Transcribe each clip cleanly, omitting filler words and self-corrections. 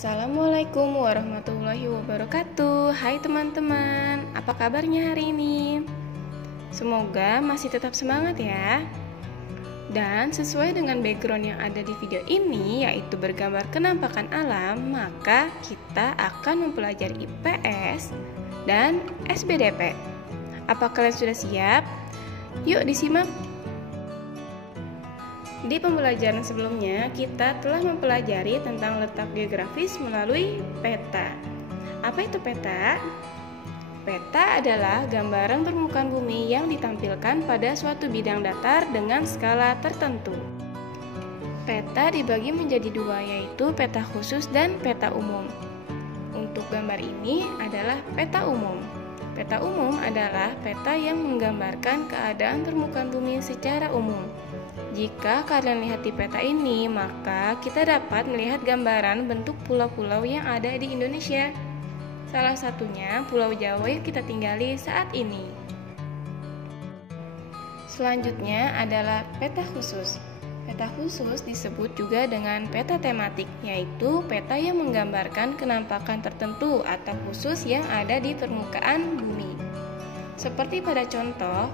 Assalamualaikum warahmatullahi wabarakatuh. Hai teman-teman, apa kabarnya hari ini? Semoga masih tetap semangat ya. Dan sesuai dengan background yang ada di video ini, yaitu bergambar kenampakan alam, maka kita akan mempelajari IPS dan SBDP. Apa kalian sudah siap? Yuk disimak. Di pembelajaran sebelumnya, kita telah mempelajari tentang letak geografis melalui peta. Apa itu peta? Peta adalah gambaran permukaan bumi yang ditampilkan pada suatu bidang datar dengan skala tertentu. Peta dibagi menjadi dua, yaitu peta khusus dan peta umum. Untuk gambar ini adalah peta umum. Peta umum adalah peta yang menggambarkan keadaan permukaan bumi secara umum. Jika kalian lihat di peta ini, maka kita dapat melihat gambaran bentuk pulau-pulau yang ada di Indonesia. Salah satunya Pulau Jawa yang kita tinggali saat ini. Selanjutnya adalah peta khusus. Peta khusus disebut juga dengan peta tematik, yaitu peta yang menggambarkan kenampakan tertentu atau khusus yang ada di permukaan bumi. Seperti pada contoh,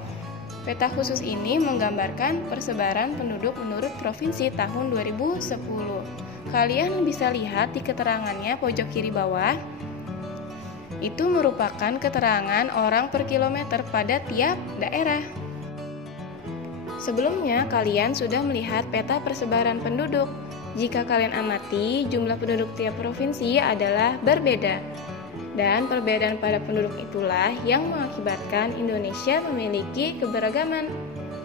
peta khusus ini menggambarkan persebaran penduduk menurut provinsi tahun 2010. Kalian bisa lihat di keterangannya pojok kiri bawah. Itu merupakan keterangan orang per kilometer pada tiap daerah. Sebelumnya, kalian sudah melihat peta persebaran penduduk. Jika kalian amati, jumlah penduduk tiap provinsi adalah berbeda. Dan perbedaan pada penduduk itulah yang mengakibatkan Indonesia memiliki keberagaman.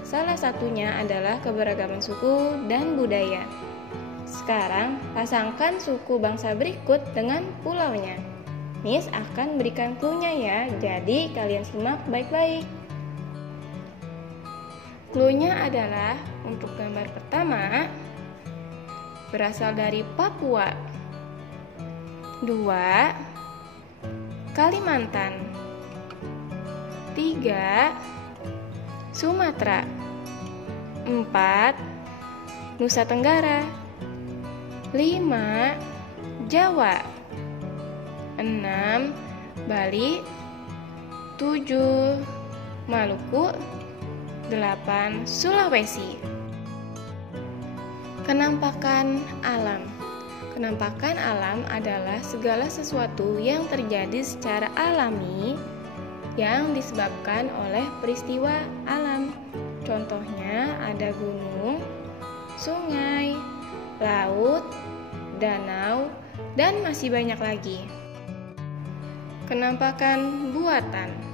Salah satunya adalah keberagaman suku dan budaya. Sekarang, pasangkan suku bangsa berikut dengan pulaunya. Miss akan berikan clue-nya ya, jadi kalian simak baik-baik. Clue-nya adalah untuk gambar pertama, berasal dari Papua. 2. Kalimantan. 3. Sumatera. 4. Nusa Tenggara. 5. Jawa. 6. Bali. 7. Maluku. 8. Sulawesi. Kenampakan alam. Kenampakan alam adalah segala sesuatu yang terjadi secara alami yang disebabkan oleh peristiwa alam. Contohnya ada gunung, sungai, laut, danau, dan masih banyak lagi. Kenampakan buatan.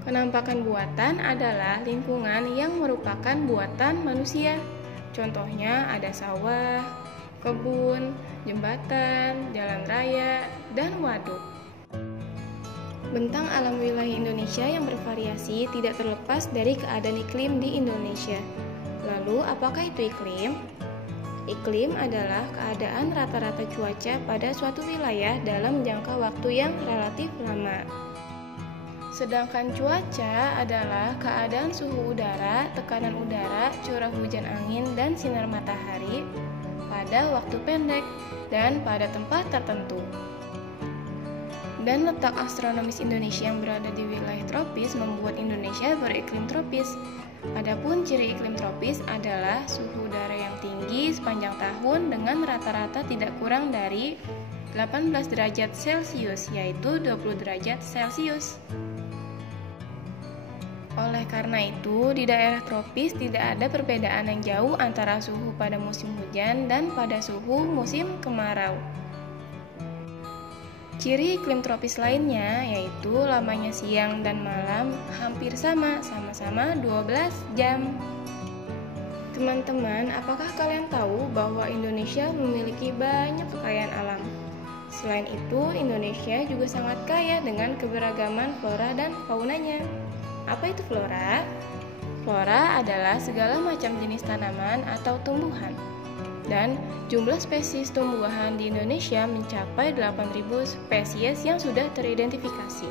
Kenampakan buatan adalah lingkungan yang merupakan buatan manusia. Contohnya ada sawah, kebun, jembatan, jalan raya, dan waduk. Bentang alam wilayah Indonesia yang bervariasi tidak terlepas dari keadaan iklim di Indonesia. Lalu, apakah itu iklim? Iklim adalah keadaan rata-rata cuaca pada suatu wilayah dalam jangka waktu yang relatif lama. Sedangkan cuaca adalah keadaan suhu udara, tekanan udara, curah hujan angin, dan sinar matahari pada waktu pendek dan pada tempat tertentu. Dan letak astronomis Indonesia yang berada di wilayah tropis membuat Indonesia beriklim tropis. Adapun ciri iklim tropis adalah suhu udara yang tinggi sepanjang tahun dengan rata-rata tidak kurang dari 18 derajat Celcius, yaitu 20 derajat Celcius. Oleh karena itu, di daerah tropis tidak ada perbedaan yang jauh antara suhu pada musim hujan dan pada suhu musim kemarau. Ciri iklim tropis lainnya yaitu lamanya siang dan malam hampir sama-sama 12 jam. Teman-teman, apakah kalian tahu bahwa Indonesia memiliki banyak kekayaan alam? Selain itu, Indonesia juga sangat kaya dengan keberagaman flora dan faunanya. Apa itu flora? Flora adalah segala macam jenis tanaman atau tumbuhan. Dan jumlah spesies tumbuhan di Indonesia mencapai 8.000 spesies yang sudah teridentifikasi.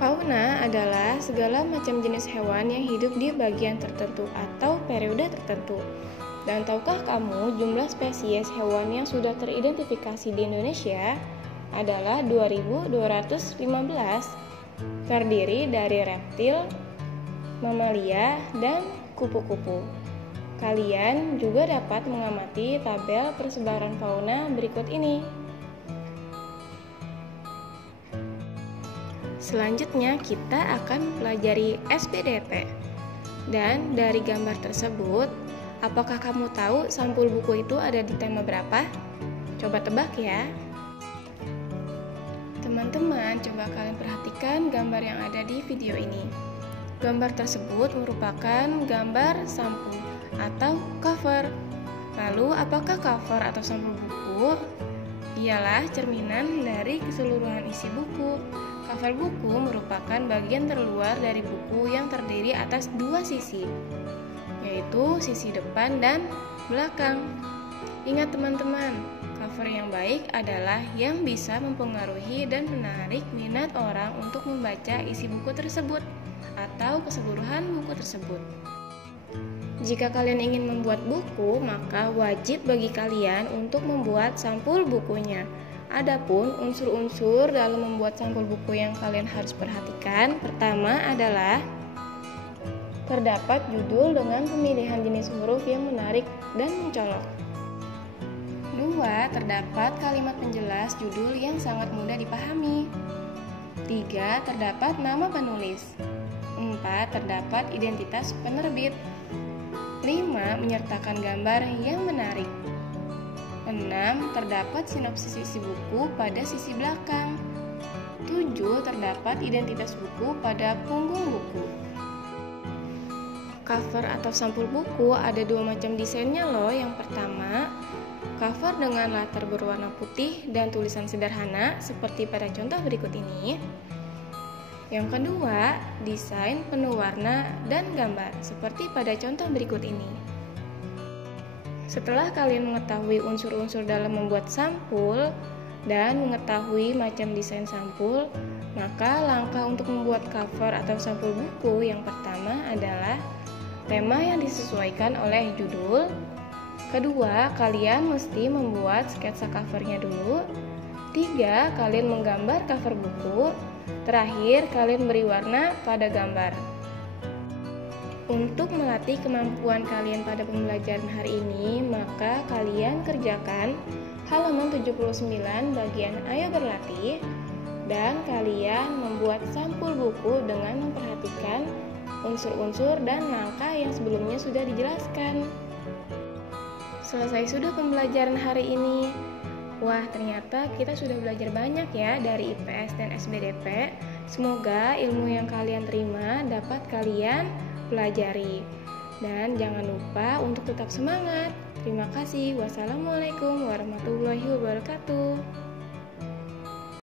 Fauna adalah segala macam jenis hewan yang hidup di bagian tertentu atau periode tertentu. Dan tahukah kamu jumlah spesies hewan yang sudah teridentifikasi di Indonesia adalah 2.215, terdiri dari reptil, mamalia, dan kupu-kupu. Kalian juga dapat mengamati tabel persebaran fauna berikut ini. Selanjutnya kita akan pelajari SPDP. Dan dari gambar tersebut, apakah kamu tahu sampul buku itu ada di tema berapa? Coba tebak ya. Teman-teman, coba kalian perhatikan gambar yang ada di video ini. Gambar tersebut merupakan gambar sampul atau cover. Lalu, apakah cover atau sampul buku? Ialah cerminan dari keseluruhan isi buku. Cover buku merupakan bagian terluar dari buku yang terdiri atas dua sisi, yaitu sisi depan dan belakang. Ingat teman-teman, cover yang baik adalah yang bisa mempengaruhi dan menarik minat orang untuk membaca isi buku tersebut atau keseluruhan buku tersebut. Jika kalian ingin membuat buku, maka wajib bagi kalian untuk membuat sampul bukunya. Adapun unsur-unsur dalam membuat sampul buku yang kalian harus perhatikan, pertama adalah terdapat judul dengan pemilihan jenis huruf yang menarik dan mencolok. 2. Terdapat kalimat penjelas judul yang sangat mudah dipahami. 3. Terdapat nama penulis. 4. Terdapat identitas penerbit. 5. Menyertakan gambar yang menarik. 6. Terdapat sinopsis isi buku pada sisi belakang. 7. Terdapat identitas buku pada punggung buku. Cover atau sampul buku ada dua macam desainnya loh. Yang pertama, cover dengan latar berwarna putih dan tulisan sederhana seperti pada contoh berikut ini. Yang kedua, desain penuh warna dan gambar seperti pada contoh berikut ini. Setelah kalian mengetahui unsur-unsur dalam membuat sampul dan mengetahui macam desain sampul, maka langkah untuk membuat cover atau sampul buku yang pertama adalah tema yang disesuaikan oleh judul. Kedua, kalian mesti membuat sketsa covernya dulu. 3. Kalian menggambar cover buku. Terakhir, kalian beri warna pada gambar. Untuk melatih kemampuan kalian pada pembelajaran hari ini, maka kalian kerjakan halaman 79 bagian Ayo Berlatih, dan kalian membuat sampul buku dengan memperhatikan unsur-unsur dan langkah yang sebelumnya sudah dijelaskan. Selesai sudah pembelajaran hari ini. Wah, ternyata kita sudah belajar banyak ya dari IPS dan SBDP. Semoga ilmu yang kalian terima dapat kalian pelajari. Dan jangan lupa untuk tetap semangat. Terima kasih. Wassalamualaikum warahmatullahi wabarakatuh.